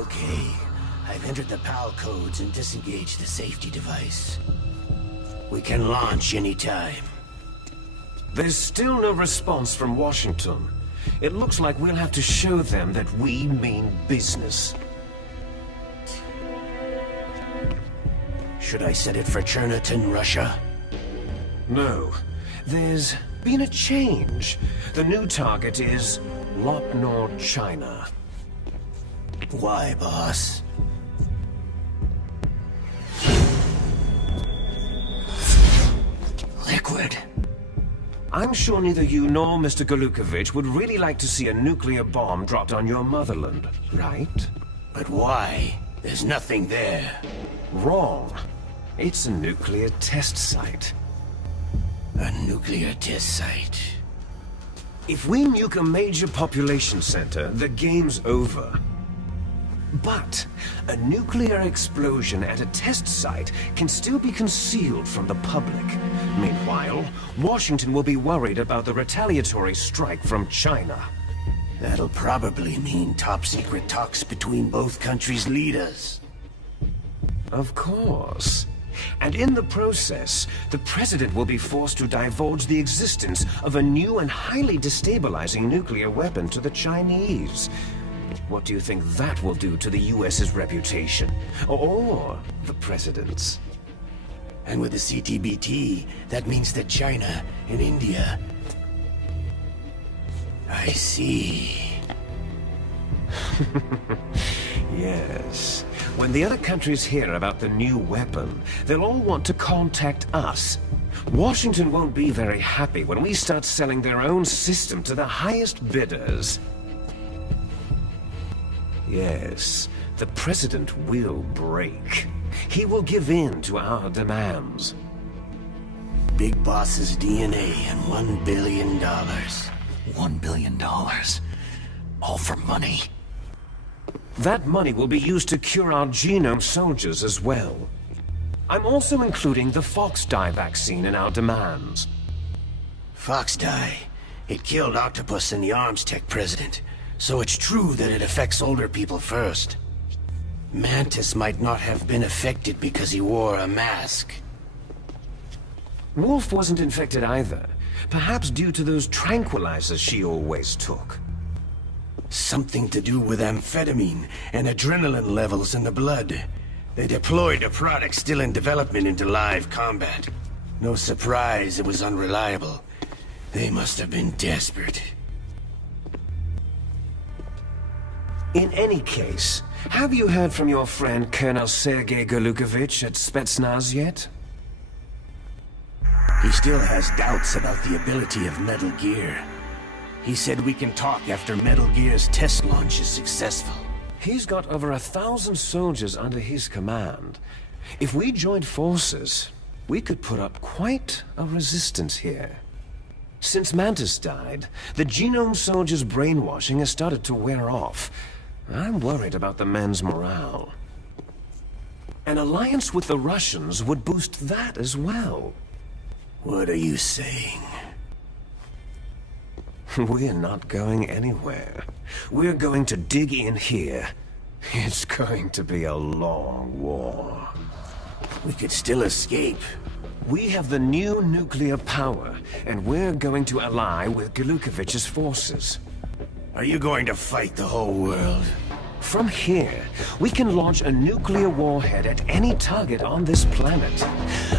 Okay, I've entered the PAL codes and disengaged the safety device. We can launch anytime. There's still no response from Washington. It looks like we'll have to show them that we mean business. Should I set it for Cherniton, Russia? No. There's been a change. The new target is Lopnor, China. Why, boss? Liquid. I'm sure neither you nor Mr. Galukovich would really like to see a nuclear bomb dropped on your motherland, right? But why? There's nothing there. Wrong. It's a nuclear test site. A nuclear test site. If we nuke a major population center, the game's over. But a nuclear explosion at a test site can still be concealed from the public. Meanwhile, Washington will be worried about the retaliatory strike from China. That'll probably mean top-secret talks between both countries' leaders. Of course. And in the process, the president will be forced to divulge the existence of a new and highly destabilizing nuclear weapon to the Chinese. What do you think that will do to the US's reputation? Or the president's? And with the CTBT, that means that China and India... I see. Yes. When the other countries hear about the new weapon, they'll all want to contact us. Washington won't be very happy when we start selling their own system to the highest bidders. Yes, the president will break. He will give in to our demands. Big Boss's DNA and $1 billion. $1 billion? All for money? That money will be used to cure our genome soldiers as well. I'm also including the Fox dye vaccine in our demands. Fox dye? It killed Octopus and the Arms Tech president. So it's true that it affects older people first. Mantis might not have been affected because he wore a mask. Wolf wasn't infected either. Perhaps due to those tranquilizers she always took. Something to do with amphetamine and adrenaline levels in the blood. They deployed a product still in development into live combat. No surprise it was unreliable. They must have been desperate. In any case, have you heard from your friend Colonel Sergei Galukovich at Spetsnaz yet? He still has doubts about the ability of Metal Gear. He said we can talk after Metal Gear's test launch is successful. He's got over 1,000 soldiers under his command. If we joined forces, we could put up quite a resistance here. Since Mantis died, the genome soldiers' brainwashing has started to wear off. I'm worried about the men's morale. An alliance with the Russians would boost that as well. What are you saying? We're not going anywhere. We're going to dig in here. It's going to be a long war. We could still escape. We have the new nuclear power, and we're going to ally with Galukovich's forces. Are you going to fight the whole world? From here, we can launch a nuclear warhead at any target on this planet.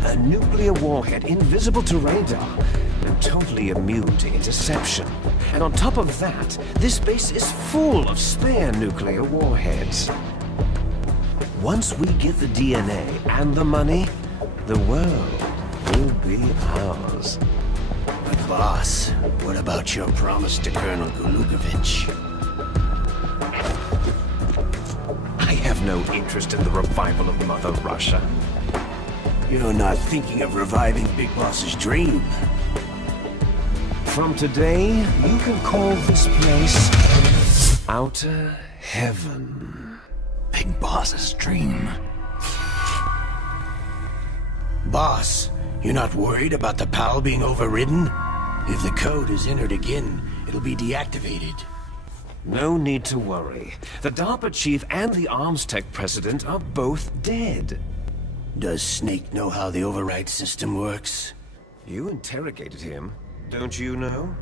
A nuclear warhead invisible to radar and totally immune to interception. And on top of that, this base is full of spare nuclear warheads. Once we get the DNA and the money, the world will be ours. But boss, what about your promise to Colonel Galukovich? I have no interest in the revival of Mother Russia. You're not thinking of reviving Big Boss's dream. From today, you can call this place Outer Heaven. Big Boss's dream. Boss, you're not worried about the PAL being overridden? If the code is entered again, it'll be deactivated. No need to worry. The DARPA chief and the arms tech president are both dead. Does Snake know how the override system works? You interrogated him, don't you know?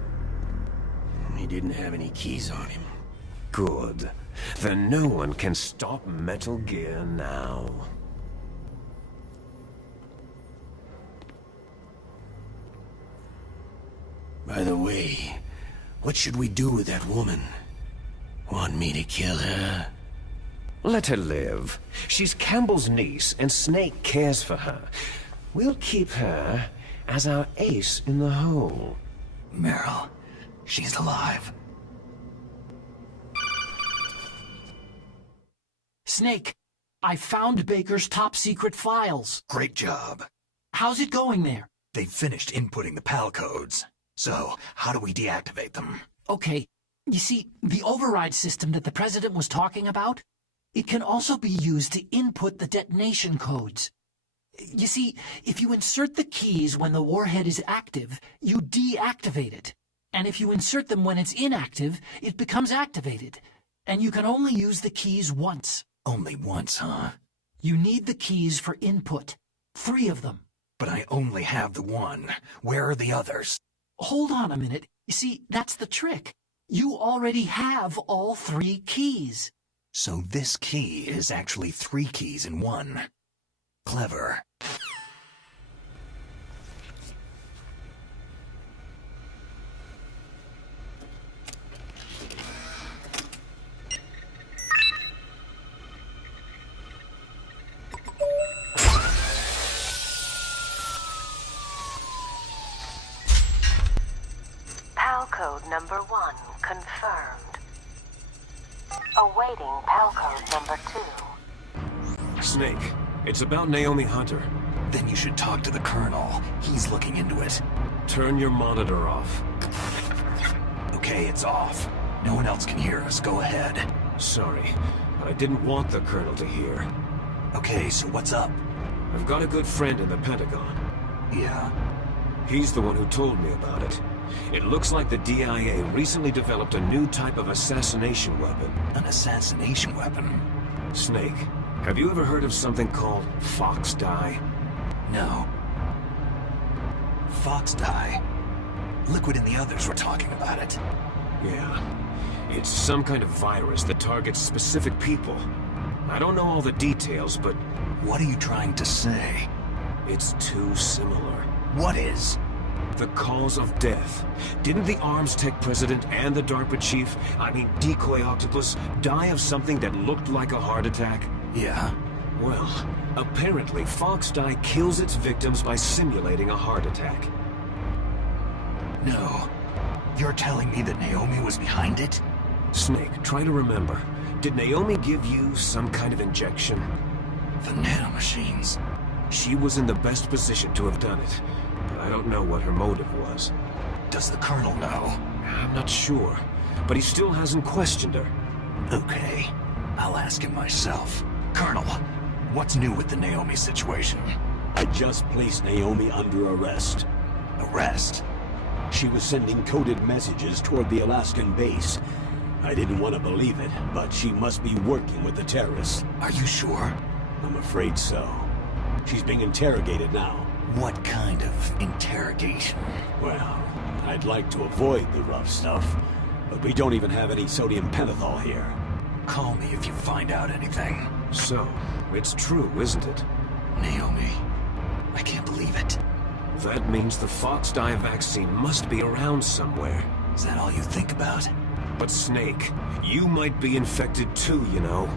He didn't have any keys on him. Good. Then no one can stop Metal Gear now. By the way, what should we do with that woman? Want me to kill her? Let her live. She's Campbell's niece, and Snake cares for her. We'll keep her as our ace in the hole. Meryl, she's alive. Snake, I found Baker's top-secret files. Great job. How's it going there? They finished inputting the PAL codes. So, how do we deactivate them? Okay, you see, the override system that the President was talking about, it can also be used to input the detonation codes. You see, if you insert the keys when the warhead is active, you deactivate it. And if you insert them when it's inactive, it becomes activated. And you can only use the keys once. Only once, huh? You need the keys for input. 3 of them. But I only have the one. Where are the others? Hold on a minute. You see, that's the trick. You already have all 3 keys. So this key is actually 3 keys in one. Clever. PAL code number 1 confirmed. Awaiting PAL code number 2. Snake, it's about Naomi Hunter. Then you should talk to the Colonel. He's looking into it. Turn your monitor off. Okay, it's off. No one else can hear us. Go ahead. Sorry, but I didn't want the Colonel to hear. Okay, so what's up? I've got a good friend in the Pentagon. Yeah? He's the one who told me about it. It looks like the DIA recently developed a new type of assassination weapon. An assassination weapon? Snake, have you ever heard of something called Fox Dye? No. Fox dye? Liquid and the others were talking about it. Yeah. It's some kind of virus that targets specific people. I don't know all the details, but What are you trying to say? it's too similar. What is? The cause of death. Didn't the arms tech president and the DARPA chief, Decoy Octopus, die of something that looked like a heart attack? Yeah? Well, apparently Fox Dye kills its victims by simulating a heart attack. No. You're telling me that Naomi was behind it? Snake, try to remember. Did Naomi give you some kind of injection? The nanomachines. She was in the best position to have done it, but I don't know what her motive was. Does the Colonel know? I'm not sure, but he still hasn't questioned her. Okay. I'll ask him myself. Colonel, what's new with the Naomi situation? I just placed Naomi under arrest. Arrest? She was sending coded messages toward the Alaskan base. I didn't want to believe it, but she must be working with the terrorists. Are you sure? I'm afraid so. She's being interrogated now. What kind of interrogation? Well, I'd like to avoid the rough stuff, but we don't even have any sodium pentothal here. Call me if you find out anything. So, it's true, isn't it? Naomi, I can't believe it. That means the Fox Dye vaccine must be around somewhere. Is that all you think about? But Snake, you might be infected too, you know.